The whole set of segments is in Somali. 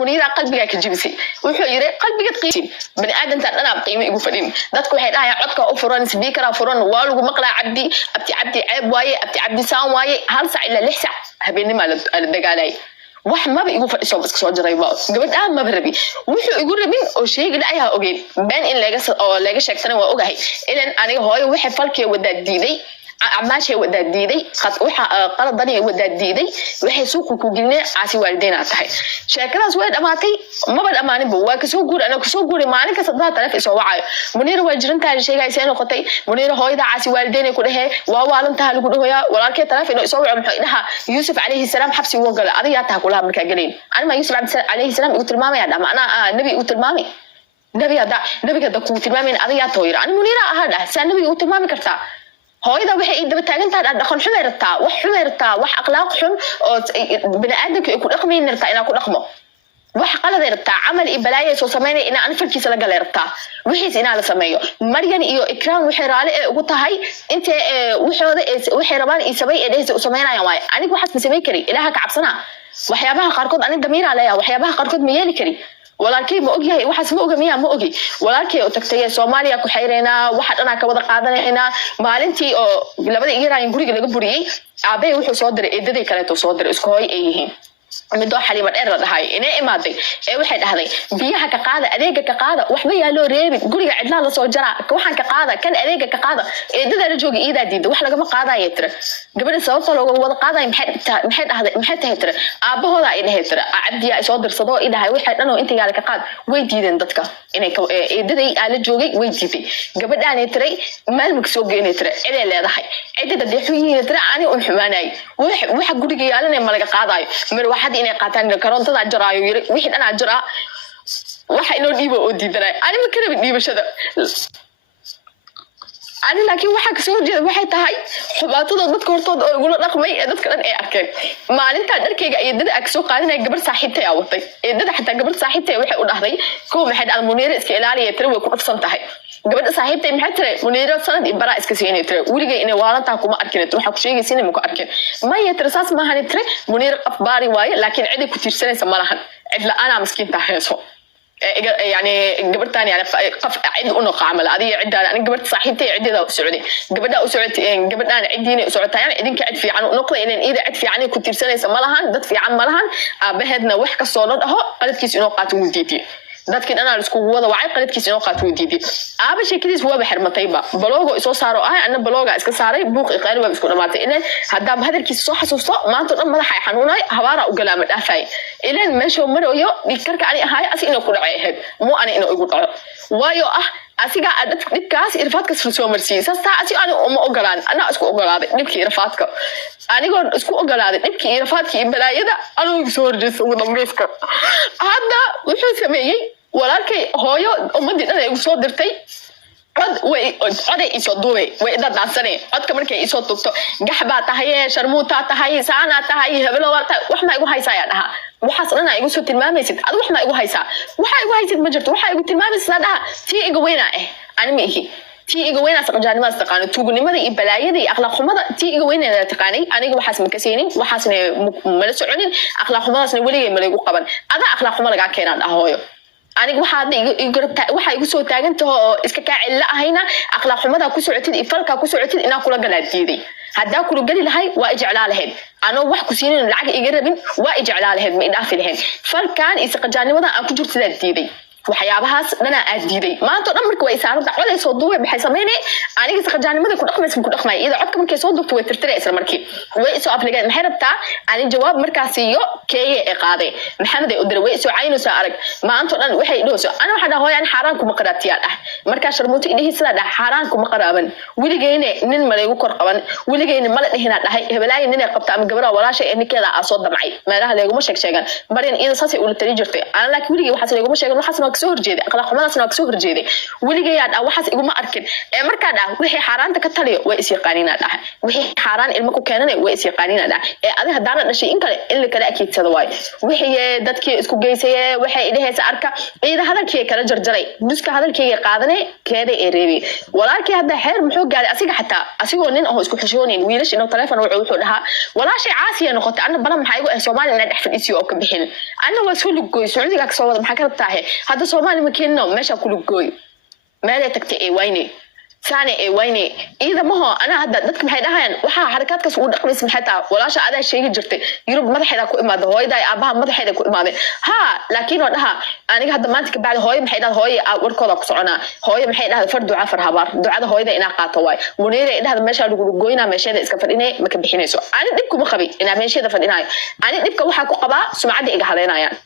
منيرة قلبي كجبسي وحيرة قلبي قيم بني آدم تان أنا بقيمة يقول فلين دتك واحد عدك أفران سبيكر أفران والو مقلع عبدي أبتي عيب واي أبتي سام واي هل سع إلا لحسة هبيني ما الدجالي wax ma ba igu fadhiso bas soo jiray ba gabadha ma barabi wuxuu igu rabin oo sheegi laayha ogeyn baan in laga sheegtana waa ogahay ilan aniga hooyo waxa falkay wada diiday amaashay wada diiday waxa qaladani wada diiday waxay suuq ku gelinay aasi waalideyna tahay sheekadaas way dhamaatay ma ba dhamaanin waa ka soo guur ana ku soo guuray maalin ka saddex taraf isoo wacayo Muniir waa jirantaa sheegaysa inuu qotay Muniir hooyada aasi waalideyna ku dhahay waa waalantaa lagu dhahoyaa walaalkay taraf inuu isoo waco muxuu dhaha Yusuf alayhi salaam xabsi uu galay adiga taa kula markaa galeen anima Yusuf alayhi salaam igu tilmaamay dhama ana nabi uu tilmaamay nabiga ku tilmaamay adiga tooyir ani Muniir ahada san nabi uu tilmaamay kartaa هويدا waxay daba taagantaa dhaqan xumeerta wax akhlaaq xun oo bini aadamka ku dhaqmeynirta ina ku dhaqmo wax qaladeerta amal ibalaaya soo sameeyay ina aan falkiisa la galeerta wixiis ina la sameeyo Maryan iyo Ikram waxay raali ugu tahay inta waxay rabaan isabay ee u sameeyaan waay anigu waxaas sameey kari ilaaha ka cabsana waxyaabaha qaarkood ani damiira leeyahay waxyaabaha qaarkood ma yeeli kari walaalkay ma ogyahay waxaas ma ogamiya ma ogi walaalkay oo tagtay Soomaaliya ku xeyreyna waxa dhanaa ka wada qaadanayna maalintii oo labada iiraan guriga laga buriyay aabay wuxuu soo diray eedaday kale oo soo diray isku hooy ay yihiin mido xaliima dheer la dhahay inay imaaday ee waxay dhahday biyaha ka qaada adeega ka qaada waxba yaa loo reebin guriga cidla la soo jara waxaan ka qaada kan adeega ka qaada eedada la jooga iida diida wax laga ma qaadayo tira gabadha sababta looga wada qaaday maxay tahay tira aabahooda ay dhahay tira abdiya ay soo dirsado ilaahay waxay dhan oo intiga ka qaad way diideen dadka inay eedaday la joogay way diiday gabadhaan tiray maalmig soo geynay tira ilaa leedahay cidada deexuyiin tira ani u xumaanay waxa guriga yaalanay ma laga qaadayo mar waxad inay qaataan karoontada jaraayo yiri wixii dhan jara waxa inoo dhiibo oo diidanay ani ma kala dhiibashada ani laakiin waxa ka soo jeedo waxay tahay xubaatada dadka hortooda oo ugu dhaqmay ee dadka dhan ay arkeen maalinta dharkayga ay dad ag soo qaadanay gabar saaxiibtay ah watay ee dad xataa gabar saaxiibtay waxay u dhahday koo maxay dhacday Muniir iska ilaaliye tira way ku dhafsan tahay gabadha saaxiibtay maxay tire Muniir sanad in bara iska siinay tire wiliga inay waalantaa kuma arkin waxa ku sheegaysiin ma ku arkin ma yeetira saas ma ahan tire Muniir qaf baari waaye laakiin cid ku tiirsanaysa ma lahan cid la ana miskiinta hayso يعني قبرتان يعني قف عد أنو قامل هذه عدة أنا قبرت صاحبتي عدة سعودي قبرنا سعودي قبرنا عديني سعودي يعني عدين كعد في عنو نقطة إن إذا عد في عني كنت رسالة سمالهن ضد في عم مالهن بهدنا وحكة صالون أهو قالت كيس إنه قاتو جديدي dadkii ana isku wada wacay qaladkiisa inoo qaato wadiiday aaba sheekadiis waa baxir matayba baloogo isoo saaro ana balooga iska saaray buuq iqaali waa isku dhamaatay inay hadaba hadalkiisa soo xasuusto maanta dhan madaxa ay xanuunay habaara u galaama dhaafay ileen meesha marayo dhikarka ani ahay asi inuu ku dhacay ahayd mu ani inuu igu dhaco waayo asiga dhibkaas irfaadka soo marsiiyay saasta asi ani uma ogolaan ana isku ogolaaday dhibkii irfaadka anigoo isku ogolaaday dhibkii irfaadkii balaayada anuu soo horjeeso ugu dambayska hadda wuxuu sameeyay walaalkay hooyo ummadii dhan ay soo dirtay way oday isoo duubay way dadaasanay codka markay isoo tugto gaxba tahay sharmuuta tahay saana tahay hebelo wax ma igu haysaa dhaha waxaas dhan ay igu soo tilmaamaysid ad wax ma igu haysaa waxa igu haysid ma jirto waxa igu tilmaamaysid dhaha tii igu weyna ani ma ihi tii igu weyna saqjaanimaas taqaan tuugunimada iyo balaayada iyo akhlaaq xumada tii igu weyna taqaanay aniga waxaas ma kaseenin waxaasna ma la soconin akhlaaq xumadaasna waligeey ma lagu qaban ada akhlaaq xumada laga keenan ahooyo aniga waxa igu soo taagantahay oo iska ka cilla ahayna akhlaaq xumada ku socotid iyo falka ku socotid ina kula galaadiiday hadaa kula gali lahay waa ijeclaa lahayd ano wax ku siinin lacag iga rabin waa ijeclaa lahayd ma idaafi lahayd falkan isqajaanimada aan ku jirtida diiday waxyaabahaas dana aad diiday maanta dhan markii way saarada cod ay soo duubay maxay sameeyay aniga saqajaanimada ku dhaqmaysan ku dhaqmay iyada codka markay soo duubto way tirtiray isla markii way soo afligay maxay rabtaa ani jawaab markaas iyo keeye ee qaaday maxamed ay u diray way soo caynaysa arag maanta dhan waxay dhooso ana waxa hooyaan xaraan kuma qaraatiyaal marka sharmuuto idii sida xaraan kuma qaraaban wiligeena nin maleegu kor qaban wiligeena mala dhihina dhahay hebelaay nin ay qabta ama gabadha walaashay ee ninkeeda soo damcay meelaha leeguma sheegan mareen iyada saasi uu la tari jirtay ana laakiin wiligii waxa leeguma sheegan waxa كسور جيدي أخلاق حماسنا كسور جيدي ولقي ياد أو حس يقول ما أركن مركز وحي حاران تكتلي وإسي قانينا ده وحي حاران المكو كاننا وإسي قانينا ده هذا هدانا نشيء إنك اللي كده أكيد سدواي وحي دتك إسكو جيسية وحي إليه سأركا إذا هذا الكي كلا جرجري نسك هذا الكي قادني كده إيريبي ولكن هذا حير محوق على أسيق حتى أسيقون إن هو إسكو حشونين ويلش إنه تلفون وعوحوا لها ولا شيء عاسية نقطة أنا بنا محايقو سومالي إن أحفل إسيو أو كبحين أنا وسول جوي سعودي كاك صوت محاكرة بتاعه هذا سومالي مكينه ماشى كل جوي ماذا تكتئي ويني ثاني ويني إذا ما هو أنا هذا دتك محيدا هين وحا حركات كسود قميص محيتا ولا شيء هذا الشيء جرتي يروب ما حدا كو إماده هوي دا أباها ما حدا كو إماده ها لكن وها أنا هذا ما تك بعد هوي محيدا هوي وركض كسرنا هوي محيدا هذا فرد دعاء فرهبار دعاء هوي دا إنا قاطواي منير إذا هذا ماشى لجوينا ماشى ده إسكفرينه ما كبحينيسو أنا دبكم مخبي إنا ماشى ده فريناي أنا دبك وحا كو قبا سمعة إيجا هذينا يعني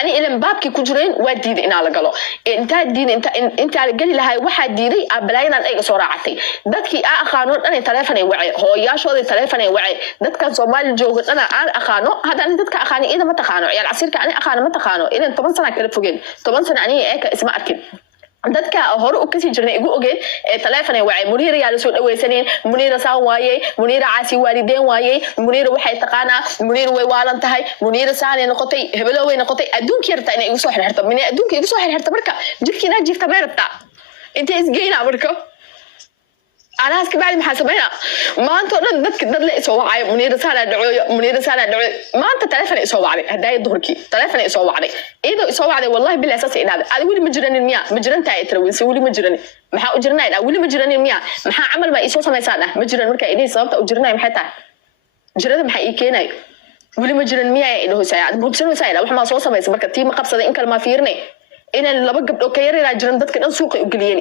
أنا إلى مبابك كجرين وديد إن على قلو أنت دين أنت على قلي لهاي واحد ديري أبلاينا أي صراعتي دتك أخانون أنا تلفني وعي هو ياشوا ذي تلفني وعي دتك صومال الجوج أنا أخانو هذا أنا دتك أخاني إذا ما تخانو يعني عصير كأني أخانو ما تخانو إذا طبعا سنة كده فوقين طبعا سنة أني إيه اسمع أكيد dadka hore u kasi jirnay igu ogeed telefoon wacay Muniir yaa la soo dhaweysaneen Muniir saan waayay Muniir caasi waalideen waayay Muniir waxay taqaana Muniir way waalan tahay Muniir saan ay noqotay hebelo way noqotay adduunka yarta inay igu soo xirxirto min adduunka igu soo xirxirto marka jidkiina jiifta beerta inta isgeeyna marka أنا أسكت بعد محاسبينا ما أنت قلنا دتك دل إسوا عاي منير سنة دعوة منير سنة دعوة ما أنت تلفني إسوا عليه هداية ظهركي تلفني إسوا عليه إذا إسوا عليه والله بالأساس إن هذا ولي مجرن المياه مجرن تايتر ويسوي مجرن محا أجرنا إذا ولي مجرن المياه محا عمل ما إسوا سنة سنة مجرن مركا إذا صابت أجرنا محتا جرن محا إيكينا ولي مجرن المياه إنه سياد مجرن سياد وح ما صوصة بس مركا تيم قبصة إنك ما فيرني إن اللي بقى أوكي يا جرن دتك أن سوق يقولين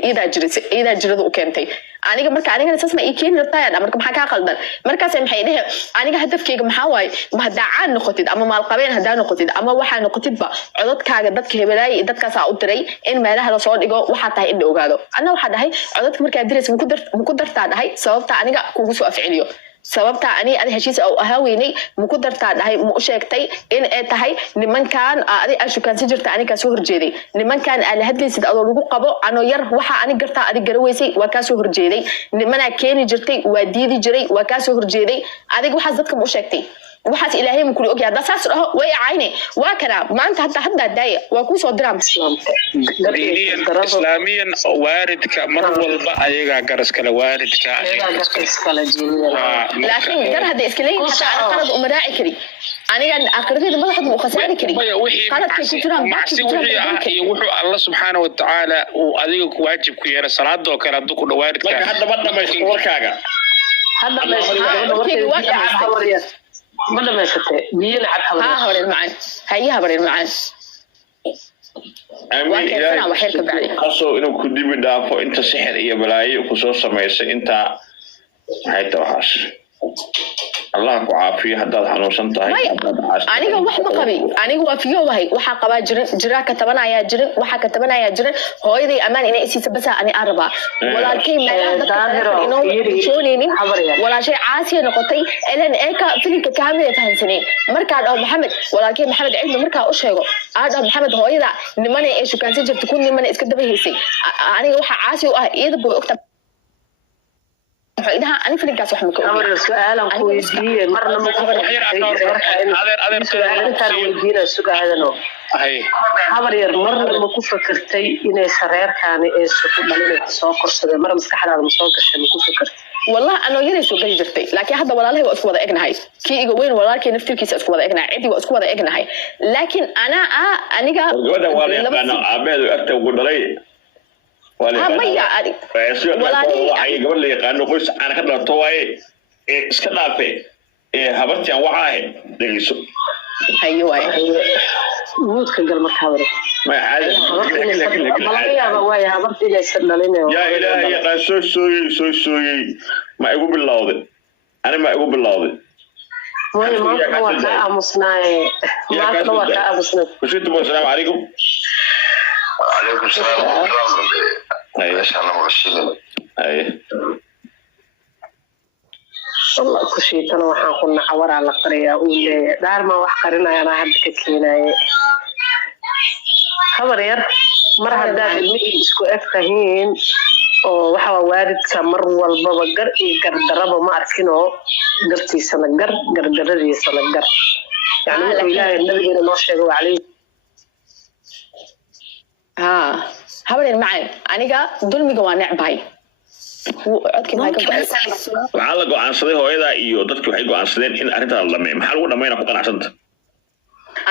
إذا جرد أوكيمتي aniga marka aniga asaas ma ii keen rabtaa marka maxaa ka qaldan markaas maxay dhahay aniga hadafkeyga maxaa waay ma hadaan noqotid ama maal qabeen hadaan noqotid ama waxa noqotid ba codadkaaga dadka hebelay dadkaas u diray in meelaha la soo dhigo waxa tahay in la ogaado ana waxa dhahay codadka marka diris ku dartaa dhahay sababta aniga kugu soo afciliyo sababta ani heshiis oo ahaaweynay muku dartaa dhahay mu sheegtay in ay tahay nimankan ashukaan si jirta aniga soo horjeeday nimankan aan hadlaysid adoo lagu qabo ano yar waxa ani gartaa adiga garaweysay waa ka soo horjeeday nimana keeni jirtay waa diidi jiray waa ka soo horjeeday adiga waxa dadka mu sheegtay waxaas ilaahay ma kuli ogyahay dasaas dhaho way caayne waa kana maanta hadda daaya waa ku soo diraa islaamiyan waaridka mar walba ayaga garas kala waaridka laakiin gar hada iska leeyahay hatta qalad uma raaci kari aniga aakhirada madaxdu u khasaari kari qaladka ku jiraan macsi wixii wuxuu Allah subhanahu wa ta'ala uu adiga ku waajib ku yeeray salaadoo kale haddu ku dhawaaridka hadda badhamaysan warkaaga hadda ما لما يستطيع مين عاد حضر ها هبرين معان هيا هبرين معان أنا وحيرك بعدين أصو إنه كدي بدافع أنت سحر إيه بلاي وخصوصا ما يصير أنت هاي توحش الله كعافية هذا حنوسن تاعي أنا هو واحد مقبي أنا هو فيه وهي وحق قبا جرا كتبنا يا جرا وحق كتبنا يا جرا هو يدي أمان إني إسي بس أنا أربعة ولكن ما إنه شونيني ولا شيء عاسي نقطي إلى إيكا فيك كامل يفهمني مركز أو محمد ولكن محمد عنده مركز أشهره هذا محمد هو يدا نماني إيش وكان سجل تكون نماني إسكت بهيسي أنا واحد عاسي وإيد بوقت إذا أنا في الجالس وحمك. أمر السؤال عن كويسية مرة ما كفر. أنت رويدين السؤال هذا نو. هاي. أمر مرة ما كفر كرتي إن سرير كان إيش مالين ساقر سده مرة مسكحة على مساقر شيء ما كفر كرت. والله أنا يري سوق جرتي لكن هذا ولا له أسكوا ذا إجنا هاي. كي يجوين ولا كي نفتر كيس أسكوا ذا إجنا عدي وأسكوا ذا إجنا هاي. لكن أنا جا. وده والله أنا عباد أكتب قدري. مية أدي ولا أي قبل لي قانون قيس أنا كده توعي إسكندر في هبرت يا وعاء دقيسو أيوة موت كجل مكابر ما عاد لكن يا بواي هبرت إلى سنالين يا إلهي قال سوي ما يقول بالله أنا ما يقول بالله ما هو كأمسناي ما هو كأمسناي وشيتم السلام عليكم وعليكم السلام ورحمة الله وبركاته. إيش أنا مرشدين. أيه. والله كشيت أنا وحنا حوار على القرية ولا دار ما وحقرنا أنا عندك كيناي. خبر يا mar haddaad ilmihii isku eg tahiin oo waxaa waalidka mar walbaba gar iyo gardaraba ma arkinoo gartiisana gar gardaradiisana gar yani wuxuu ilaahay nabigeena noo sheegay calayhi habeen macaan aniga dulmiga waa necbahay waxaa la go'aansaday hooyada iyo dadki waxay go'aansadeen in arrintaada la dhameeyo maxaa lagu dhamayna ku qanacsanta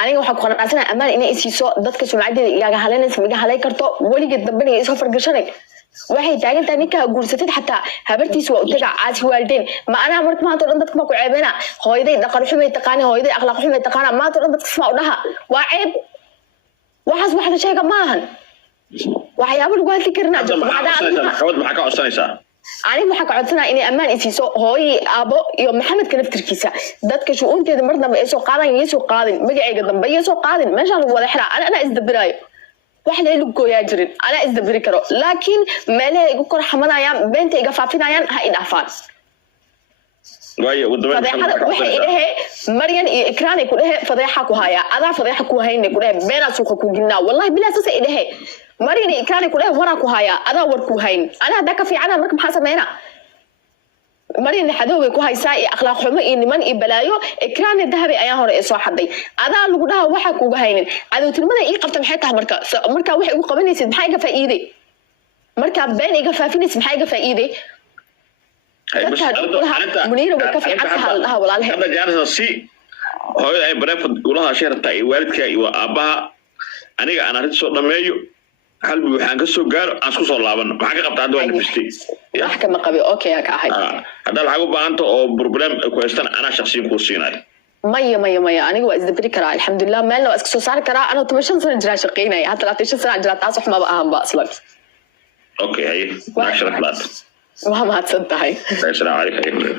aniga waxaa ku qanacsanahay ammaan inay isiiso dadka sumcadeeda igaaga haleynaysa iga halay karto weligeed dambena isoo fargashanay waxay taagan tahay ninka guursatid xataa habartiisa waa u tagaa caasi waalideen ma anaa marka maanta o dhan dadka ma ku ceebena hooyaday dhaqan xumay taqaani hooyaday akhlaaq xumay taqaana maanta o dhan dadka smaa u dhaha waa ceeb waxaas wax la sheega maahan waxyaabo lagu hadli karinaa maxaa ka codsanaysaa aniga waxaa ka codsanaa inay ammaan isiiso hooyii aabo iyo maxamedka naftirkiisa dadka shu-uunteeda mar dambe ay soo qaadaan iyasoo qaadin magaceyga dambe iyasoo qaadin meeshaa lagu wada xiraa anaa isdabiraayo wax laylu gooyaa jirin anaa isdabiri karo laakiin meelaha igu kor xamanayaan beenta iga faafinayaan ha idhaafaan fadeexada waxay idhahe maryan iyo ikraanay ku dhehe fadeexa ku hayaa adaa fadeexa ku hayne ku dhehe beenaa suuqa ku gilinaa wallahi bilaa sasa idhahe maryan iyo ikraanay ku dhehe waraa ku hayaa adaa war ku hayn ana haddaa ka fiicana marka maxaa sameynaa maryan xadoobay ku haysaa iyo akhlaaq xumo iyo niman iyo balaayo ikraane dahabay ayaa hore soo xaday adaa lagu dhaha waxa kuuga haynin cadowtinimada ii qabta maxay tahay marka waxay ugu qabanaysid maxaa iga faa'iiday marka been iga faafinaysid maxaa iga faa'iiday munira way ka fiican tahay dhaha walaalahay hadda jaanisa si hooyada ay bareefad ulaha sheerta iyo waalidka iyo aabaha aniga aan arrinta soo dhameeyo halbi waxaan ka soo gaaro aan isku soo laabano maxaa ka qabta hadda waa nafistay wax kama qabi okay ka ahay hadda lacag u baahanta oo problem ku haystaan anaa shakhsiyan kuu siinayo maya aniga waa isdabiri karaa alxamdulilah meelna waa iska soo saari karaa anoo 15 sano jiraa shaqeynaya hadda 25 sano jiraa taas wax maba ahanba aslan okay hay maasha Allah waa mahadsan tahay assalaamu calaykum